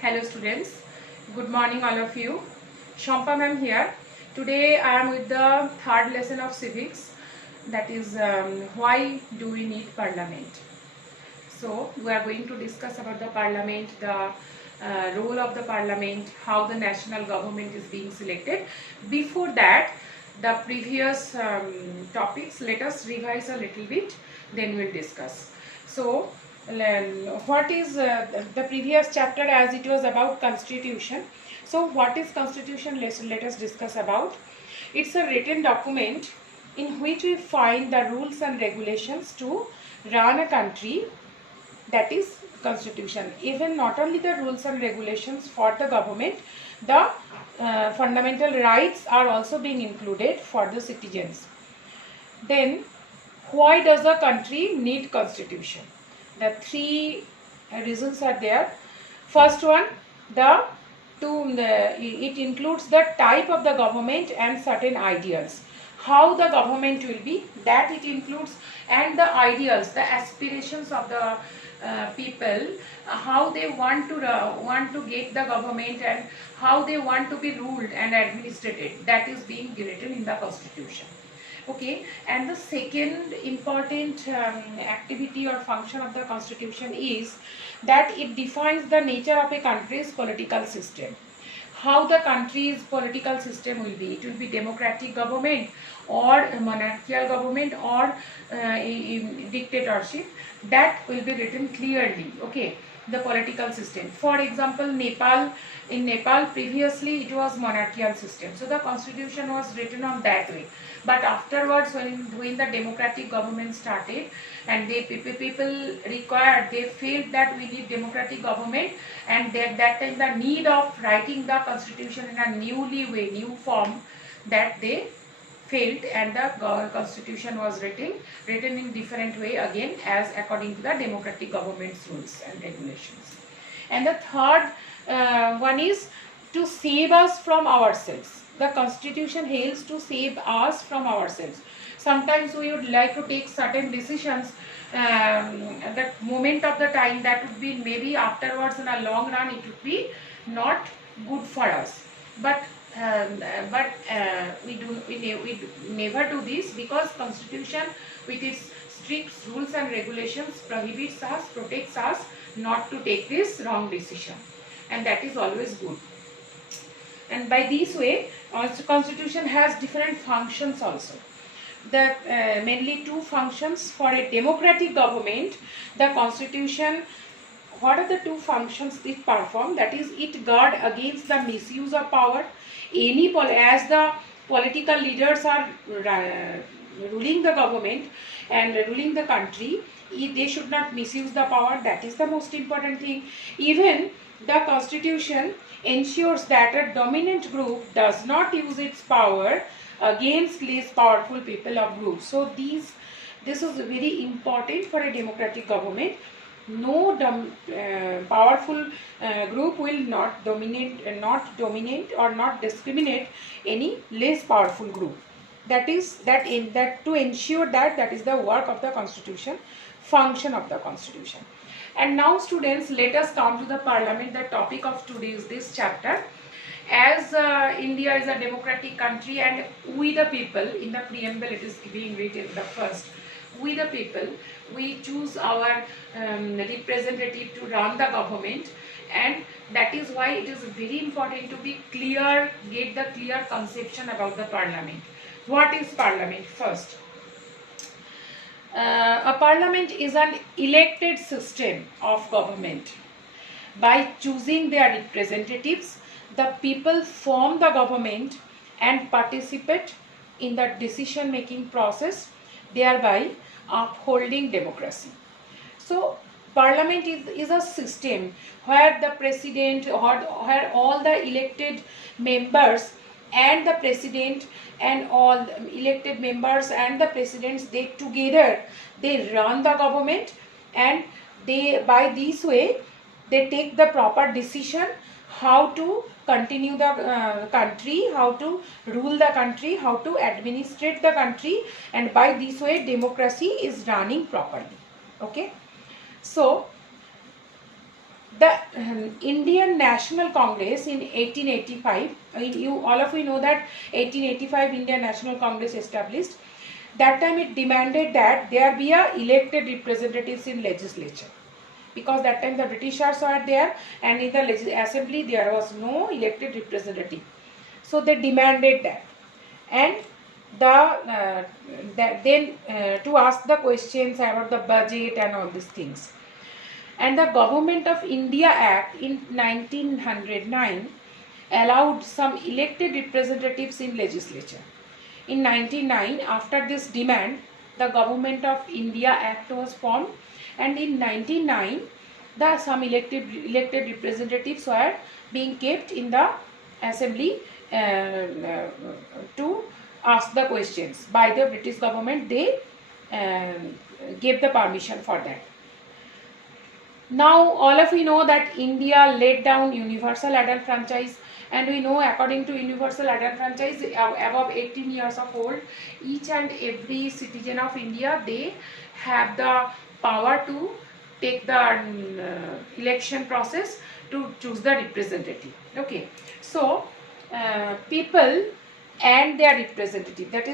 Hello students, good morning all of you. Shampa ma'am here. Today I am with the third lesson of civics, that is why do we need parliament. So we are going to discuss about the parliament, the role of the parliament, how the national government is being selected. Before that, the previous topics, let us revise a little bit, then we'll discuss. So what is the previous chapter, as it was about constitution. So what is constitution? Let us discuss about. It's a written document in which we find the rules and regulations to run a country, that is constitution. Even not only the rules and regulations for the government, the fundamental rights are also being included for the citizens. Then why does a country need constitution? The three reasons are there. First one, it includes the type of the government and certain ideals. How the government will be, that it includes, and the ideals, the aspirations of the people, how they want to get the government and how they want to be ruled and administrated. That is being written in the constitution. Okay, and the second important activity or function of the constitution is that it defines the nature of a country's political system. How the country's political system will be. It will be democratic government or monarchical government or dictatorship. That will be written clearly. Okay, the political system. For example, in Nepal previously it was monarchical system. So the constitution was written on that way. But afterwards, when the democratic government started and people required, they felt that we need democratic government, and that time the need of writing the constitution in a new form, that they felt, and the constitution was written in different way again, as according to the democratic government's rules and regulations. And the third one is to save us from ourselves. The constitution helps to save us from ourselves. Sometimes we would like to take certain decisions at the moment of the time, that would be maybe afterwards in a long run it would be not good for us. But we never do this, because constitution with its strict rules and regulations prohibits us, protects us not to take this wrong decision, and that is always good. And by this way, also constitution has different functions also. The mainly two functions for a democratic government. The constitution, what are the two functions it perform? That is, it guard against the misuse of power. As the political leaders are ruling the government and ruling the country, they should not misuse the power. That is the most important thing. Even the constitution ensures that a dominant group does not use its power against less powerful people or groups. So this is very important for a democratic government. No powerful group will not dominate or not discriminate any less powerful group. That is to ensure that is the work of the constitution, function of the constitution. And now students, let us come to the parliament. The topic of today is this chapter. As India is a democratic country, and we the people, in the preamble it is being written the first, we the people, we choose our representative to run the government, and that is why it is very important to be clear, get the clear conception about the parliament. What is parliament? First, a parliament is an elected system of government. By choosing their representatives, the people form the government and participate in the decision making process, thereby upholding democracy. So parliament is a system where the president, where all the elected members and the president and all elected members and the presidents, they together they run the government, and they, by this way, they take the proper decision how to continue the country, how to rule the country, how to administrate the country, and by this way democracy is running properly. Okay, so The Indian National Congress in 1885, all of you know that 1885 Indian National Congress established. That time it demanded that there be a elected representatives in legislature, because that time the Britishers were there and in the assembly there was no elected representative. So they demanded that, and to ask the questions about the budget and all these things. And the Government of India Act in 1909 allowed some elected representatives in legislature. In 1909, after this demand, the Government of India Act was formed, and in 1909, some elected representatives were being kept in the assembly to ask the questions by the British government. They gave the permission for that. Now all of you know that India laid down universal adult franchise, and we know according to universal adult franchise, above 18 years of old, each and every citizen of India, they have the power to take the election process to choose the representative. Okay, so people and their representative, that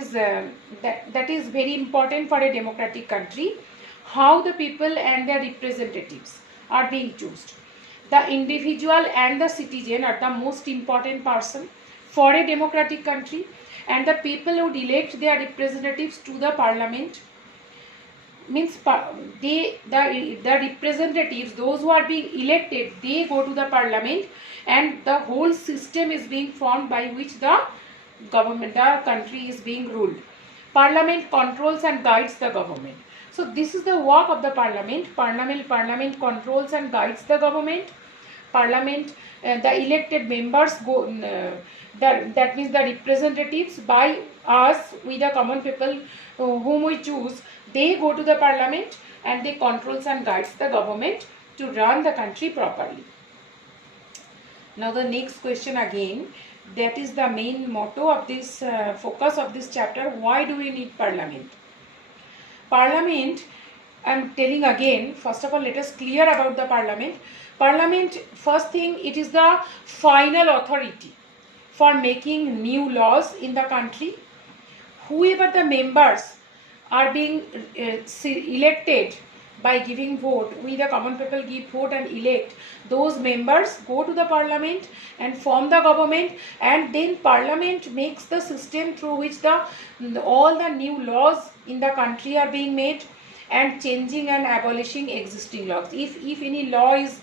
is very important for a democratic country, how the people and their representatives are being chosen. The individual and the citizen are the most important person for a democratic country, and the people would elect their representatives to the parliament. Means the representatives, those who are being elected, they go to the parliament, and the whole system is being formed by which the country is being ruled. Parliament controls and guides the government. So this is the work of the parliament. Parliament controls and guides the government. Parliament, the elected members go, that means the representatives by us, we the common people whom we choose, they go to the parliament and they controls and guides the government to run the country properly. Now the next question again, that is the main motto of this focus of this chapter. Why do we need parliament? Parliament, I am telling again, first of all let us clear about the parliament. Parliament, first thing, it is the final authority for making new laws in the country. Whoever the members are being elected by giving vote, we the common people give vote and elect, those members go to the parliament and form the government, and then parliament makes the system through which all the new laws in the country are being made, and changing and abolishing existing laws. If any law is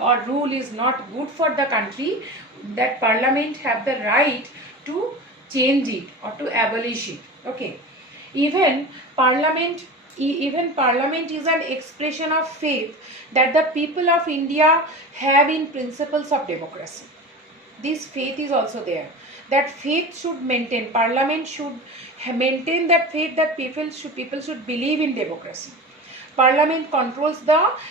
or rule is not good for the country, that parliament have the right to change it or to abolish it. Okay, even parliament is an expression of faith that the people of India have in principles of democracy. This faith is also there. That faith should maintain. Parliament should maintain that faith that people should believe in democracy. Parliament controls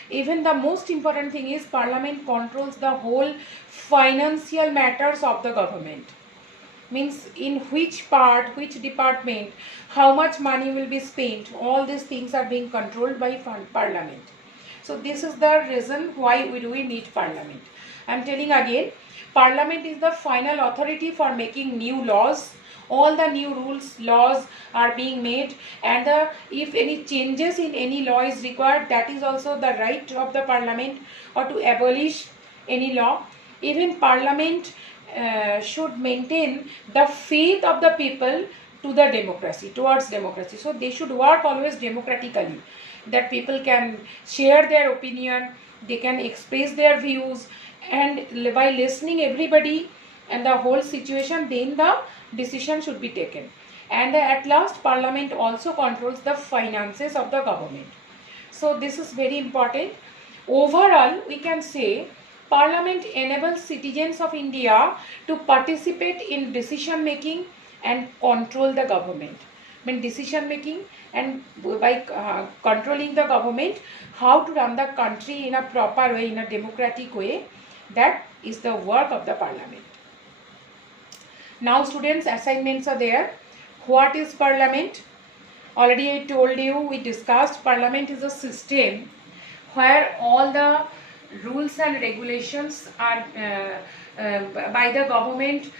even the most important thing is parliament controls the whole financial matters of the government. Means in which part, which department, how much money will be spent, all these things are being controlled by parliament. So this is the reason why we need parliament. I am telling again, parliament is the final authority for making new laws. All the new rules, laws are being made, and if any changes in any law is required, that is also the right of the parliament, or to abolish any law. Even parliament should maintain the faith of the people to the democracy, towards democracy. So they should work always democratically, that people can share their opinion, they can express their views, and by listening everybody and the whole situation, then the decision should be taken. And at last, parliament also controls the finances of the government. So this is very important. Overall, we can say parliament enables citizens of India to participate in decision making and control the government. I mean, decision making, and by controlling the government, how to run the country in a proper way, in a democratic way, that is the work of the parliament. Now students, assignments are there. What is parliament? Already I told you, we discussed parliament is a system where all the rules and regulations are by the government.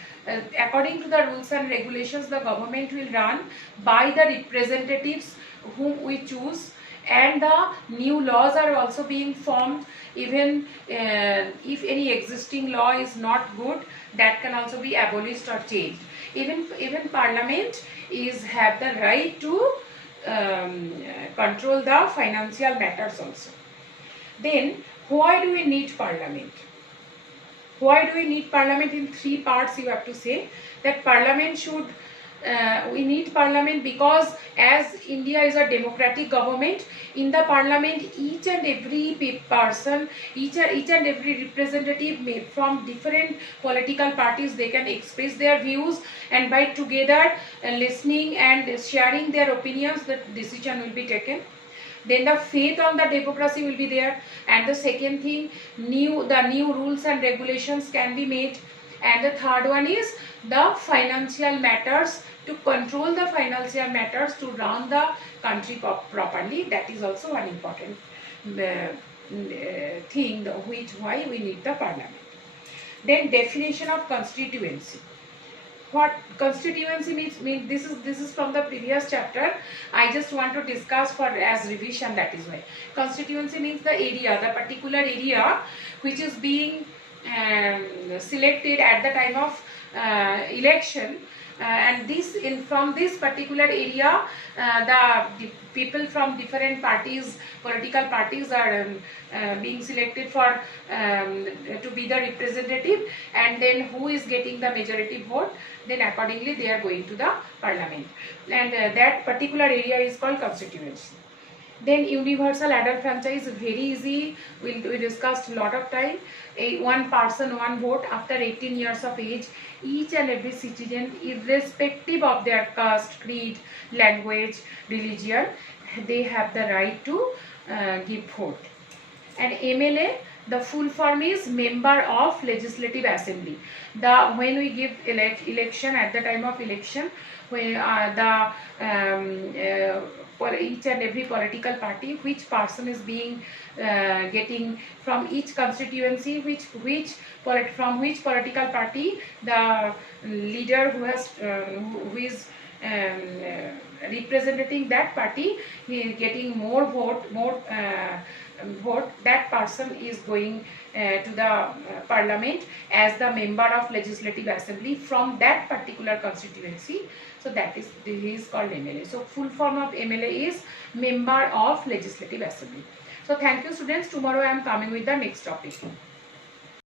According to the rules and regulations, the government will run by the representatives whom we choose, and the new laws are also being formed. Even if any existing law is not good, that can also be abolished or changed. Even parliament is have the right to control the financial matters also. Then why do we need parliament? Why do we need parliament? In three parts you have to say that parliament should we need parliament because as India is a democratic government, in the parliament each and every person, each and every representative from different political parties, they can express their views, and by together listening and sharing their opinions, the decision will be taken. Then the faith on the democracy will be there, and the second thing, the new rules and regulations can be made, and the third one is the financial matters, to control the financial matters, to run the country properly. That is also one important thing why we need the parliament. Then definition of constituency. What constituency means this is from the previous chapter. I just want to discuss for as revision, that is why. Constituency means the area, the particular area which is being selected at the time of election, and from this particular area the people from different parties, political parties are being selected for to be the representative, and then who is getting the majority vote, then accordingly they are going to the parliament, and that particular area is called constituency. Then universal adult franchise, very easy, we discussed a lot of time. One person one vote. After 18 years of age, each and every citizen, irrespective of their caste, creed, language, religion, they have the right to give vote. And MLA, the full form is member of legislative assembly. When we give election, at the time of election, when for each and every political party, which person is being getting from each constituency, from which political party the leader who is representing that party, he is getting more vote, that person is going to the parliament as the member of legislative assembly from that particular constituency. So he is called MLA. So full form of MLA is member of legislative assembly. So thank you students. Tomorrow I am coming with the next topic.